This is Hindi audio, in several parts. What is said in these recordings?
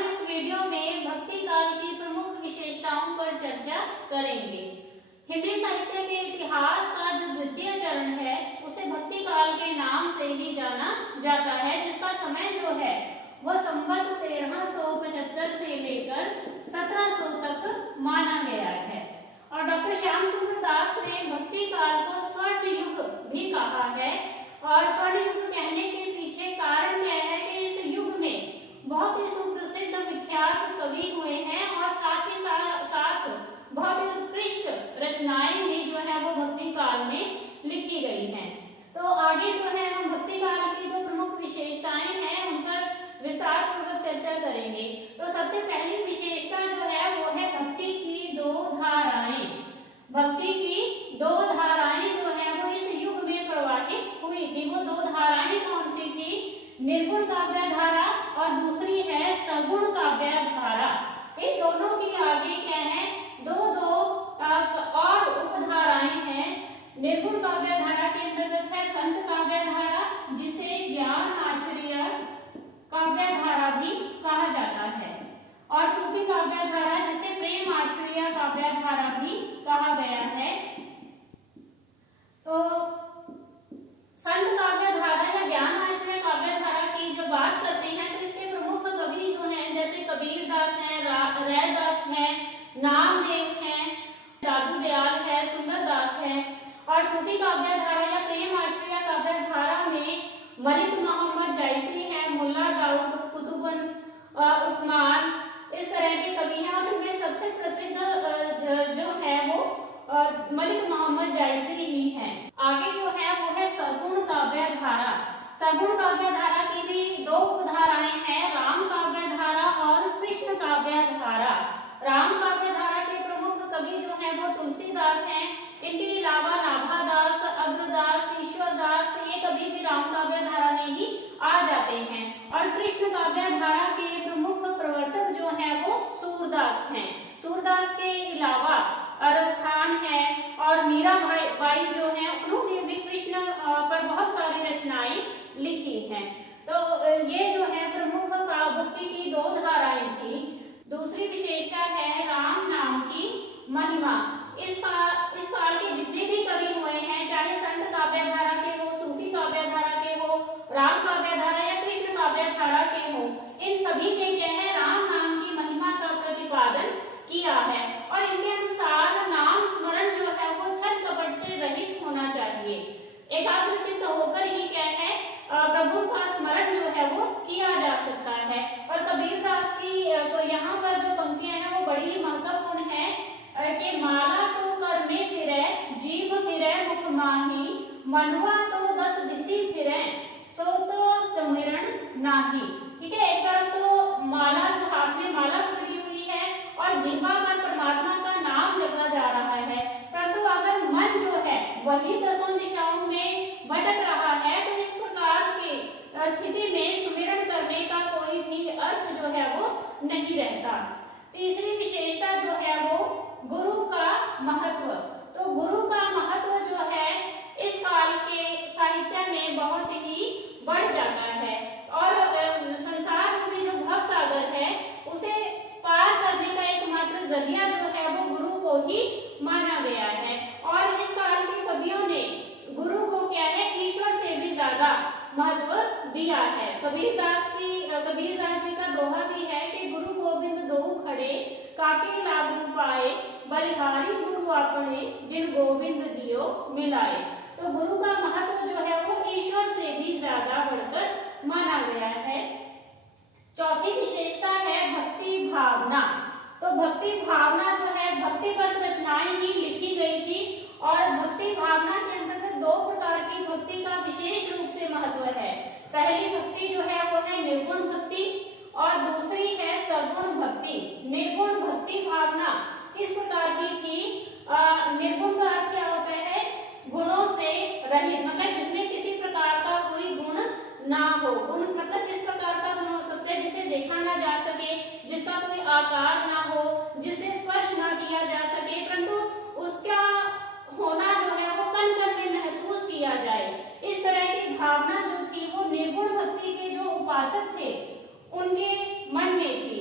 हम इस वीडियो में भक्ति काल की प्रमुख विशेषताओं पर चर्चा करेंगे। हिंदी साहित्य के इतिहास का जो द्वितीय चरण है उसे भक्ति काल के नाम से ही जाना जाता है, जिसका समय जो है वह संवत 1375 से लेकर 1700 तक माना गया है। और डॉक्टर श्याम सुंदर दास ने भक्ति काल को स्वर्ण युग भी कहा है। और स्वर्ण युग कहने के पीछे कारण क्या है कि इस युग में बहुत ही सुप्रसिद्ध विख्यात कवि हुए हैं और साथ ही साथ बहुत ही उत्कृष्ट रचनाएं भी जो है वो भक्ति काल में लिखी गई हैं। तो आगे जो है हम भक्ति काल की जो प्रमुख विशेषताएं हैं उन पर विस्तार पूर्वक चर्चा करेंगे। तो सबसे पहली विशेषता जो है वो है भक्ति की दो धाराएं। भक्ति की दो धाराएं जो है वो इस युग में प्रवाहित हुई थी। वो दो धाराएं कौन सी थी? निर्गुण काव्य धारा और दूसरी है सगुण काव्य धारा। इन दोनों की आगे क्या है, दो और उपधाराएं हैं। निर्गुण काव्य धारा के अंतर्गत है संत काव्य धारा, जिसे ज्ञान आश्रय काव्य धारा भी कहा जाता है, और सूफी काव्य धारा जिसे प्रेम आश्रय काव्य धारा भी कहा गया है। तो संत काव्य धारा या ज्ञान आश्रय काव्य धारा की जब बात करते हैं तो इसके प्रमुख कवि जो हैं जैसे कबीर दास हैं, रैदास हैं, नामदेव हैं, जादू दयाल है, सुंदर दास है। और सूफी काव्य धारा या प्रेम आश्रय काव्य धारा में मलिक मोहम्मद जायसी है, मुल्ला दाऊद, कुतुबुन उस्मान, इस तरह के कवि हैं। और इनमें सबसे प्रसिद्ध जो है वो मलिक मोहम्मद जायसी ही हैं। आगे जो है वो है सगुण काव्य धारा। सगुण काव्य धारा की भी दो उपधाराएं हैं, राम काव्य धारा और कृष्ण काव्य धारा। राम काव्य धारा के प्रमुख कवि जो हैं वो तुलसीदास हैं। इनके अलावा नाभादास, अग्रदास, ईश्वरदास, ये कवि भी राम काव्य धारा में ही आ जाते हैं। और कृष्ण काव्य धारा के प्रमुख प्रवर्तक जो हैं वो सूरदास हैं। सूरदास के अलावा अरस्थान है और मीरा बाई जो हैं उन्होंने भी कृष्ण पर बहुत सारी रचनाएं लिखी हैं। तो ये जो है प्रमुख भक्ति की दो धाराएं थी। दूसरी विशेषता है राम नाम की महिमा। इस काल के जितने भी कवि हुए हैं, चाहे संत काव्य धारा के हो, सूफी काव्य धारा के हो, राम काव्य धारा या कृष्ण काव्य धारा के हो, इन सभी ने क्या है राम नाम की महिमा का प्रतिपादन किया है। और इनके अनुसार नाम स्मरण जो है वो छल कपट से रहित होना चाहिए। एकाग्रचित्त होकर ही क्या है प्रभु का स्मरण जो है वो किया जा सकता है। और कबीर दास की तो यहाँ पर जो पंक्तियां हैं वो बड़ी ही महत्वपूर्ण है कि माला तो कर में फिरे, जीभ फिरे मुख माही, मनुआ तो 10 दिसी फिरे, सो तो सुमिरन नाही। ठीक है, एक तरफ तो माला जो हाथ में माला पकड़ी हुई है और जिह्वा पर परमात्मा का नाम जपा जा रहा है, परंतु अगर मन जो है वही 10 दिशाओं में भटक रहा है तो इस प्रकार की स्थिति में सुमिरन करने का कोई भी अर्थ जो है वो नहीं रहता। तीसरी विशेषता जो है वो गुरु का महत्व। तो गुरु का महत्व जो है इस काल के साहित्य में बहुत ही बढ़ जाता है और संसार रूपी जो भव सागर है उसे पार करने का एकमात्र जरिया जो है वो गुरु को ही माना गया है। और इस काल के कवियों ने गुरु को क्या है ईश्वर से भी ज्यादा महत्व दिया है। कबीर दास जी का दोहा भी है कि गुरु गोविंद दोहु खड़े, काटे लागू पाए, बलिहारी गुरु अपने, जिन गोविंद दियो मिलाए। तो गुरु का महत्व जो है वो ईश्वर से भी ज्यादा बढ़कर माना गया है। चौथी विशेषता है भक्ति भावना। तो भक्ति भावना जो है भक्ति पर रचनाएं ही लिखी गई थी और भक्ति भावना के अंतर्गत दो प्रकार की भक्ति का विशेष रूप से महत्व है। पहली भक्ति जो है वो है निर्गुण भक्ति और दूसरी है सगुण भक्ति। निर्गुण भक्ति भावना किस प्रकार की थी? निर्गुण का अर्थ क्या होता है? गुणों से रहित, मतलब जिसमें किसी प्रकार का कोई गुण ना हो। गुण मतलब किस प्रकार का गुण हो सकता है? जिसे देखा ना जा सके, जिसका कोई आकार ना हो, जिसे स्पर्श ना किया जा सके, परंतु उसका होना जो है वो कण कण में महसूस किया जाए। इस तरह की भावना जो थी वो निर्गुण भक्ति के जो उपासक थे उनके मन में थी।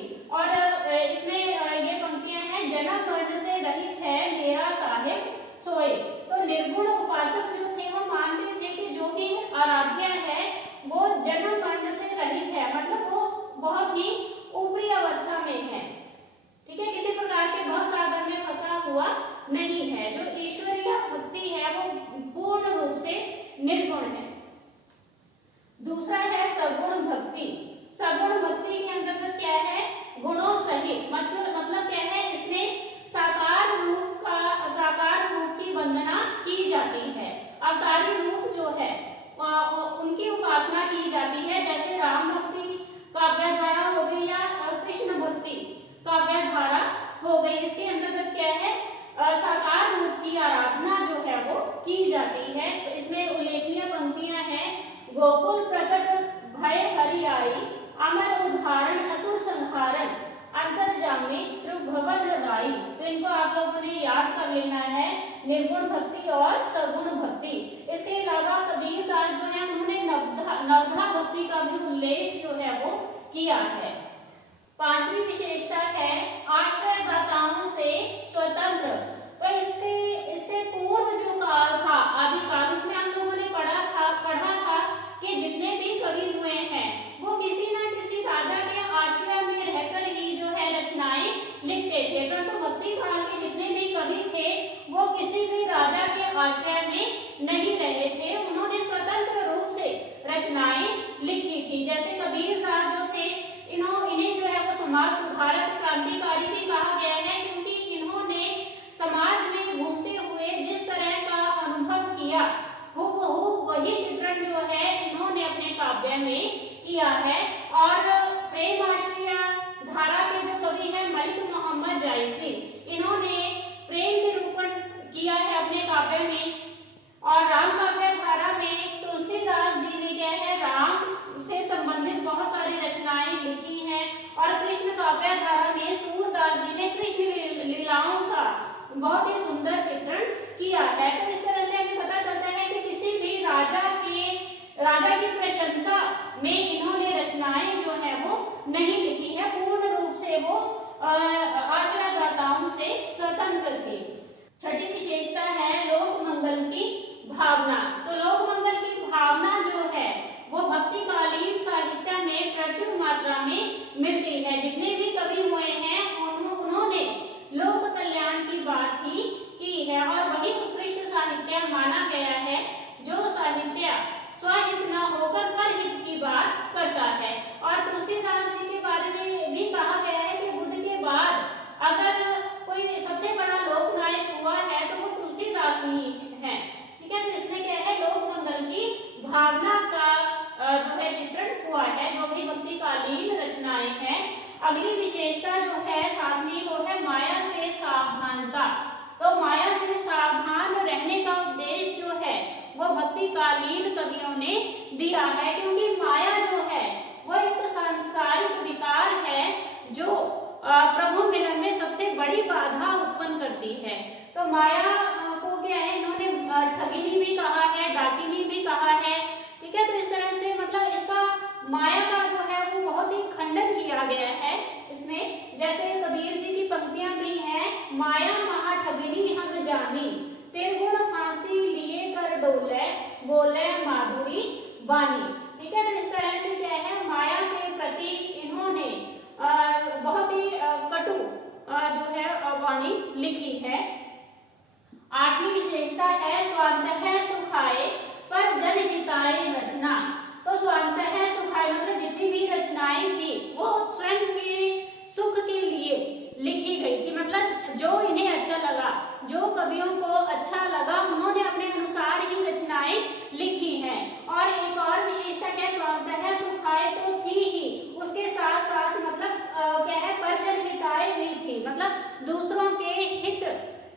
मर्ण से रहित है मेरा साहिब सोए। तो निर्गुण उपासक जो थे वो मानते थे कि जो भी आराध्य है वो जन्म मरण से रहित है, मतलब वो बहुत ही ऊपरी अवस्था में है, ठीक है, किसी प्रकार के भव सागर में फंसा हुआ नहीं है। जो ईश्वरीय भक्ति है वो पूर्ण रूप से निर्गुण है। दूसरा है सगुण भक्ति। सगुण भक्ति के अंतर्गत क्या है, गुणों सहित, मतलब क्या है, इसमें साकार रूप की वंदना की जाती है, अवतारी रूप जो है उनकी उपासना की जाती है, जैसे राम भक्ति काव्य धारा हो गई या कृष्ण भक्ति काव्य धारा हो गई। इसके अंतर्गत क्या है, साकार रूप की आराधना जो है वो की जाती है। तो इसमें उल्लेखनीय पंक्तियां हैं, गोकुल प्रकट भय हरि आई, अमर उदाहरण असुर संहारण, अंतर्जामी त्रिभुवन राई। तो इनको आप लोगों ने याद कर लेना है, निर्गुण भक्ति और सगुण भक्ति। इसके अलावा कबीरदास जो है उन्होंने नवधा भक्ति का भी उल्लेख जो है वो किया है। पांचवी विशेषता है आश्रयदाताओं से स्वतंत्र। तो इससे पूर्व जो काल था, आदि काल, उसमें हम लोगों ने पढ़ा था कि जितने भी कवि हुए हैं वो किसी न किसी राजा के आश्रय में रहकर ही जो है रचनाएं लिखते थे। परंतु भक्ति काल के जितने भी कवि थे वो किसी भी राजा के आश्रय में नहीं रहे थे, उन्होंने स्वतंत्र रूप से रचनाएं लिखी थी। जैसे कबीरदास जो थे, इन्हें जो है वो समाज सुधारक क्रांतिकारी भी कहा गया है, क्योंकि इन्होंने समाज में घूमते हुए जिस तरह का अनुभव किया हूबहू वही चित्रण जो है इन्होंने अपने काव्य में किया है। और प्रेम आश्रय धारा के जो कवि हैं मलिक मोहम्मद जायसी, इन्होंने प्रेम निरूपण किया है अपने काव्य में। और राम काव्य धारा में तुलसीदास जी ने क्या है, राम से संबंधित बहुत सारी रचनाएं लिखी हैं। और कृष्ण काव्य धारा में सूरदास जी ने कृष्ण लीलाओं का बहुत ही सुंदर चित्रण किया है। तो इस तरह से हमें पता चलता है कि किसी भी राजा की प्रशंसा में इन्होंने रचनाएं जो है वो नहीं लिखी है, पूर्ण रूप से वो आश्रयदाताओं से स्वतंत्र थे। छठी विशेषता है लोक मंगल की भावना। तो लोक मंगल की भावना जो है वो भक्तिकालीन साहित्य में प्रचुर मात्रा में मिलती है। जितने भी कवि हुए हैं उन्होंने लोक कल्याण की बात ही की है, और वही उत्कृष्ट साहित्य माना गया है जो साहित्य स्वहित न होकर परहित की बात करता है। और तुलसीदास जी के बारे में भी कहा गया है कि बुद्ध के बाद अगर कोई सबसे बड़ा लोकनायक हुआ है तो वो तुलसीदास ही है, ठीक है। तो इसमें क्या है, लोक मंगल की भावना का जो है चित्रण हुआ है, जो भी भक्तिकालीन रचनाएं हैं। अगली विशेषता जो है सातवीं, वो है माया से सावधानता। तो माया से सावधान रहने का उपदेश जो है वो भक्तिकालीन कवियों ने दिया है, क्योंकि माया जो है वो एक सांसारिक विकार है जो प्रभु मिलन में सबसे बड़ी बाधा उत्पन्न करती है। तो माया को क्या है, इन्होंने ठगिनी भी कहा है, डाकिनी भी कहा है, ठीक है। तो इस तरह से मतलब इसका माया का जो है वो बहुत ही खंडन किया गया है इसमें। जैसे कबीर जी की पंक्तियां भी हैं, माया महा ठगिनी हम जानी, त्रिगुण फांसी लिए कर डोले, बोले माधुरी वाणी, ठीक है। तो इस तरह से क्या है, माया के प्रति इन्होंने बहुत ही कटु जो है वाणी लिखी है। आठवीं विशेषता है स्वांतः सुखाए पर जनहिताय रचना। तो स्वांतः सुखाए मतलब जितनी भी रचनाएं थी वो स्वयं के सुख के लिए लिखी गई थी, मतलब जो इन्हें अच्छा लगा, जो कवियों को अच्छा लगा, उन्होंने अपने अनुसार ही रचनाएं लिखी हैं। और एक और विशेषता क्या, स्वांतः सुखाए तो थी ही, उसके साथ साथ मतलब क्या है, परजन हिताय भी थी, मतलब दूसरों के हित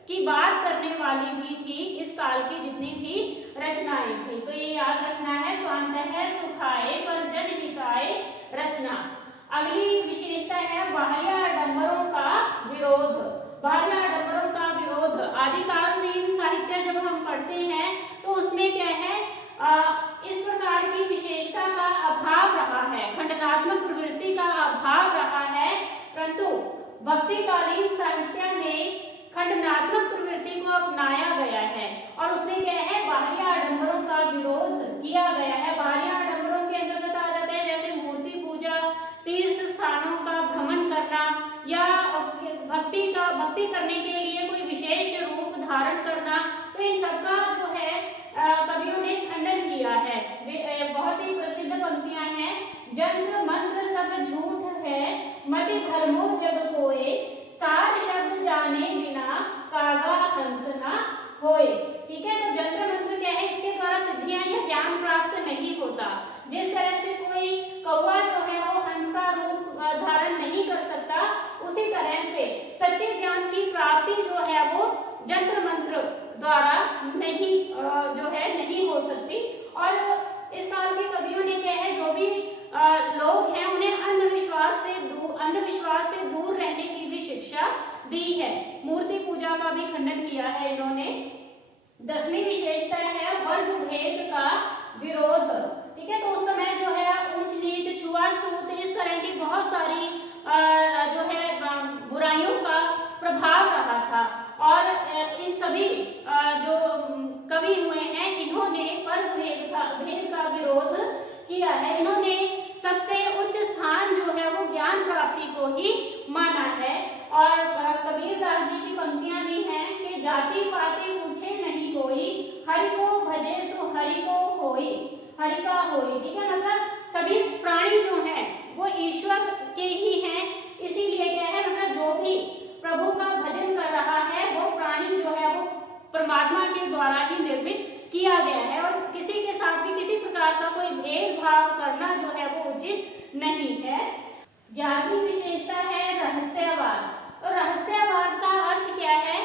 की बात करने वाली भी थी इस काल की जितनी भी रचनाएं थी। तो ये याद रखना है, स्वांतः सुखाए परजन हिताय रचना। अगली विशेषता है बाह्य आडंबरों का विरोध। बाह्य आडंबरों का विरोध, आदिकालीन साहित्य जब हम पढ़ते हैं तो उसमें क्या है, इस प्रकार की विशेषता का अभाव रहा है, खंडनात्मक प्रवृत्ति का अभाव रहा है। परंतु भक्तिकालीन साहित्य में को अपनाया गया है। और उसमें क्या है, बाहरी आडंबरों का विरोध किया गया है। बाहरी आडंबरों के अंतर्गत आ जाते हैं जैसे मूर्ति पूजा, तीर्थ स्थानों का भ्रमण करना, या भक्ति करने के लिए कोई विशेष रूप धारण करना। तो इन सबका जो है कवियों ने खंडन किया है। बहुत ही प्रसिद्ध पंक्तियां हैं, जंत्र मंत्र सब झूठ है, मति धर्मो जग कोय, सार शब्द जाने बिना कागा हंस ना होए। ठीक है, तो जंत्र मंत्र क्या है, इसके द्वारा सिद्धियां या ज्ञान प्राप्त नहीं होता। जिस तरह से कोई कौवा जो है वो हंस का रूप धारण नहीं कर सकता, उसी तरह से सच्चे ज्ञान की प्राप्ति जो है वो जंत्र मंत्र द्वारा नहीं हो सकती। और इस काल के कवियों ने क्या है, जो भी लोग हैं उन्हें अंधविश्वास से दूर रहने की भी शिक्षा दी है। मूर्ति पूजा का भी खंडन किया है इन्होंने। 10वीं विशेषता है वर्ग भेद का विरोध। ठीक है, तो उस समय जो है ऊंच नीच, छुआछूत, इस तरह की बहुत सारी जो है बुराइयों का प्रभाव रहा था। और इन सभी जो कवि हुए हैं इन्होंने वर्ग भेद का विरोध किया है। इन्होंने सबसे उच्च स्थान जो है वो ज्ञान प्राप्ति को ही माना है। और कबीरदास जी की पंक्तियां भी हैं कि जाति पाति पूछे नहीं कोई, हरि को भजे सो हरि को होई, हरि का होई। ठीक है, मतलब सभी प्राणी जो हैं वो ईश्वर के ही हैं, इसीलिए क्या है, मतलब जो भी प्रभु का भजन कर रहा है वो प्राणी जो है वो परमात्मा के द्वारा ही निर्मित किया गया है। और किसी के साथ भी किसी प्रकार का कोई भेदभाव करना जो है वो उचित नहीं है। 11वीं विशेषता है रहस्यवाद। तो रहस्यवाद का अर्थ क्या है,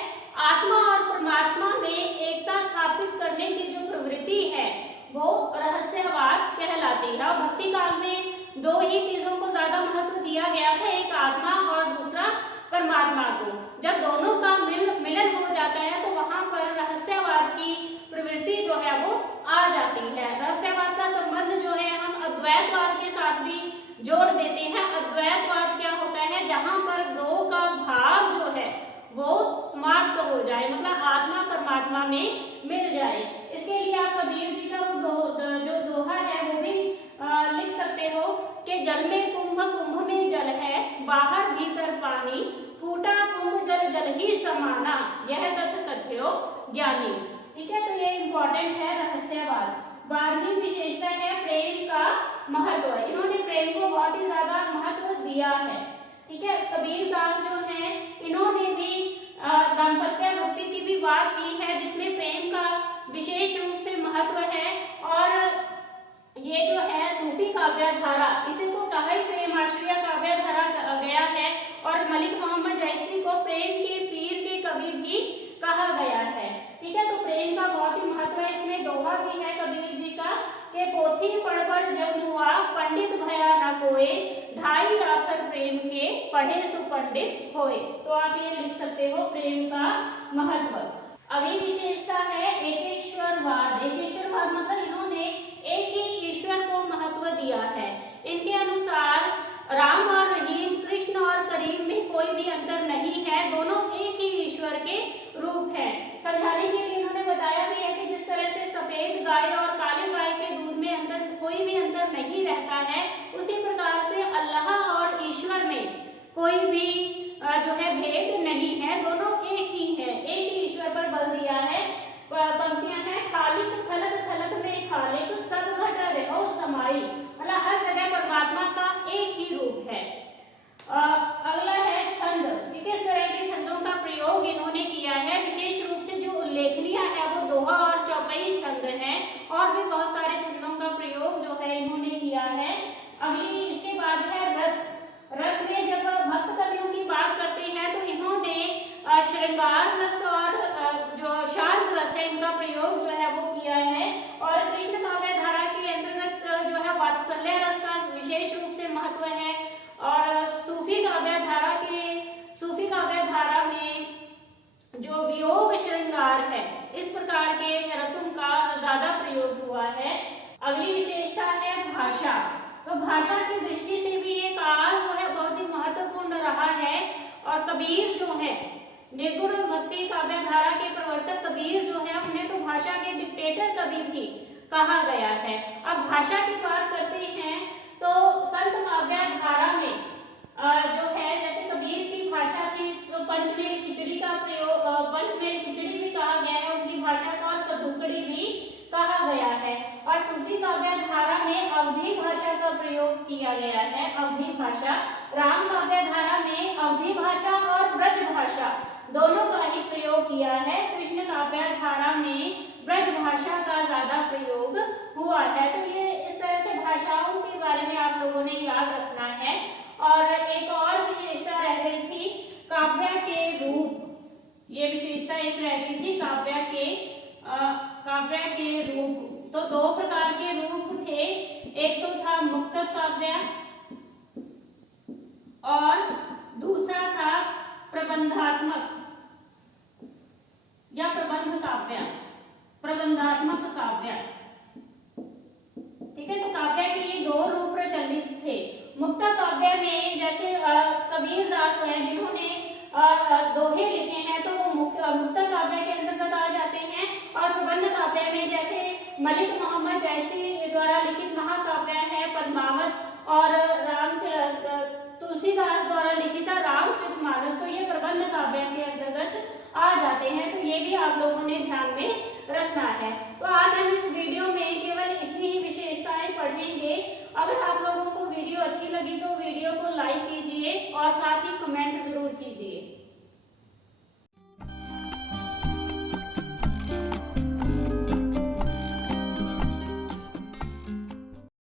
आत्मा और परमात्मा में एकता स्थापित करने की जो प्रवृत्ति है वो रहस्यवाद कहलाती है। और भक्ति काल में दो ही चीजों को ज्यादा महत्व दिया गया था, एक आत्मा और दूसरा परमात्मा को। जब दोनों का मिलन हो जाता है तो वहां पर रहस्यवाद की प्रवृत्ति जो है वो आ जाती है। रहस्यवाद का संबंध जो है हम अद्वैतवाद के साथ भी जोड़ देते हैं। अद्वैतवाद क्या होता है, जहां पर दो का भाव जो है वो समाप्त हो जाए, मतलब आत्मा परमात्मा में मिल जाए। इसके लिए आप कबीर जी का वो जो दोहा है वो भी लिख सकते हो कि जल में कुंभ, कुंभ में जल है, बाहर भीतर पानी, फूटा कुंभ जल जल ही समाना, यह तत् कथ्यो ज्ञानी। ठीक है, तो ये इम्पोर्टेंट है रहस्यवाद। 12वीं विशेषता है प्रेम का महत्व। इन्होंने प्रेम को बहुत ही ज्यादा महत्व दिया है। ठीक है, कबीरदास जो है इन्होंने भी दाम्पत्य भक्ति की भी बात की है, जिसमें प्रेम का विशेष रूप से महत्व है। और ये जो है सूफी काव्य धारा, इसी को कहा ही प्रेम आश्रय काव्य धारा गया है। और मलिक मोहम्मद जैसी को प्रेम के पीर के कवि भी कहा गया है। ठीक है, तो प्रेम का बहुत ही महत्व है। इसमें दोहा भी है कबीर जी का कि पोथी पढ़ जग हुआ, पंडित भया न कोय, ढाई आखर प्रेम के पढ़े सुपंडित होए। तो आप ये लिख सकते हो प्रेम का महत्व। अगली विशेषता है एकेश्वरवाद। एकेश्वरवाद मतलब इन्होंने एक ही ईश्वर को महत्व दिया है। इनके अनुसार राम और रहीम, कृष्ण और करीम में कोई भी अंतर नहीं है, दोनों एक ही ईश्वर के रूप हैं। समझाने के लिए इन्होंने बताया भी है कि जिस तरह से सफेद गाय और काले गाय के दूध में अंतर, कोई भी अंतर नहीं रहता है, उसी प्रकार से अल्लाह और ईश्वर में कोई भी जो है भेद नहीं है, दोनों एक ही है, एक ही ईश्वर पर बल दिया है। पंक्तियां हैं, खालिक खलक खलक में खालिक, सब घट रहो समाई, मतलब हर जगह परमात्मा का एक ही रूप है। अगला है छंद। किस तरह के छंदों का प्रयोग इन्होंने किया है, विशेष रूप से जो उल्लेखनीय है वो दोहा और चौपाई छंद है। और भी बहुत सारे छंदों का प्रयोग जो है इन्होंने किया है। अगली इसके बाद है रस। रस में जब भक्त कवियों की बात करते हैं तो इन्होंने श्रृंगार रस और जो शांत रस है इनका प्रयोग जो है वो किया है। और कृष्ण काव्य धारा के अंतर्गत जो है वात्सल्य रस का विशेष रूप से महत्व है। और सूफी काव्य धारा में जो वियोग श्रृंगार है, इस प्रकार के रसों का ज्यादा प्रयोग हुआ है। अगली विशेषता है भाषा। तो भाषा की दृष्टि से भी ये काल जो है बहुत ही महत्वपूर्ण रहा है। और कबीर जो है निर्गुण भक्ति काव्य धारा के कबीर जो है उन्हें तो भाषा के डिक्टेटर कवि भी कहा गया है। अब भाषा की बात करते हैं तो संत काव्य धारा में जो है जैसे कबीर की भाषा की तो पंचमेल खिचड़ी का प्रयोग, पंचमेल खिचड़ी भी कहा गया है उनकी भाषा का, और सदुकड़ी भी कहा गया है। और सूफी काव्य धारा में अवधी भाषा का प्रयोग किया गया है, अवधी भाषा। राम काव्य धारा में अवधी भाषा और ब्रज भाषा दोनों का ही प्रयोग किया है। कृष्ण काव्य धारा में ब्रज भाषा का ज्यादा प्रयोग हुआ है। तो ये इस तरह से भाषाओं के बारे में आप लोगों ने याद रखना है। और एक और विशेषता रह गई थी काव्य के रूप, ये विशेषता एक रह गई थी काव्य के रूप। तो दो प्रकार के रूप थे, एक तो था मुक्तक काव्य और दूसरा था प्रबंधात्मक या प्रबंध काव्य, प्रबंधात्मक काव्य। ठीक है, तो काव्य के ये दो रूप प्रचलित थे। मुक्तक काव्य में जैसे कबीर दास हैं जिन्होंने दोहे लिखे हैं तो वो मुक्तक काव्य के अंतर्गत आ जाते हैं। और प्रबंध काव्य में जैसे मलिक मोहम्मद जैसी द्वारा लिखित महाकाव्य है पद्मावत, और तुलसीदास द्वारा लिखित रामचरितमानस, तो ये प्रबंध काव्य के अंतर्गत आ जाते हैं। तो ये भी आप लोगों ने ध्यान में रखना है। तो आज हम इस वीडियो में केवल इतनी ही विशेषताएं पढ़ेंगे। अगर आप लोगों को वीडियो अच्छी लगी तो वीडियो को लाइक कीजिए और साथ ही कमेंट जरूर कीजिए।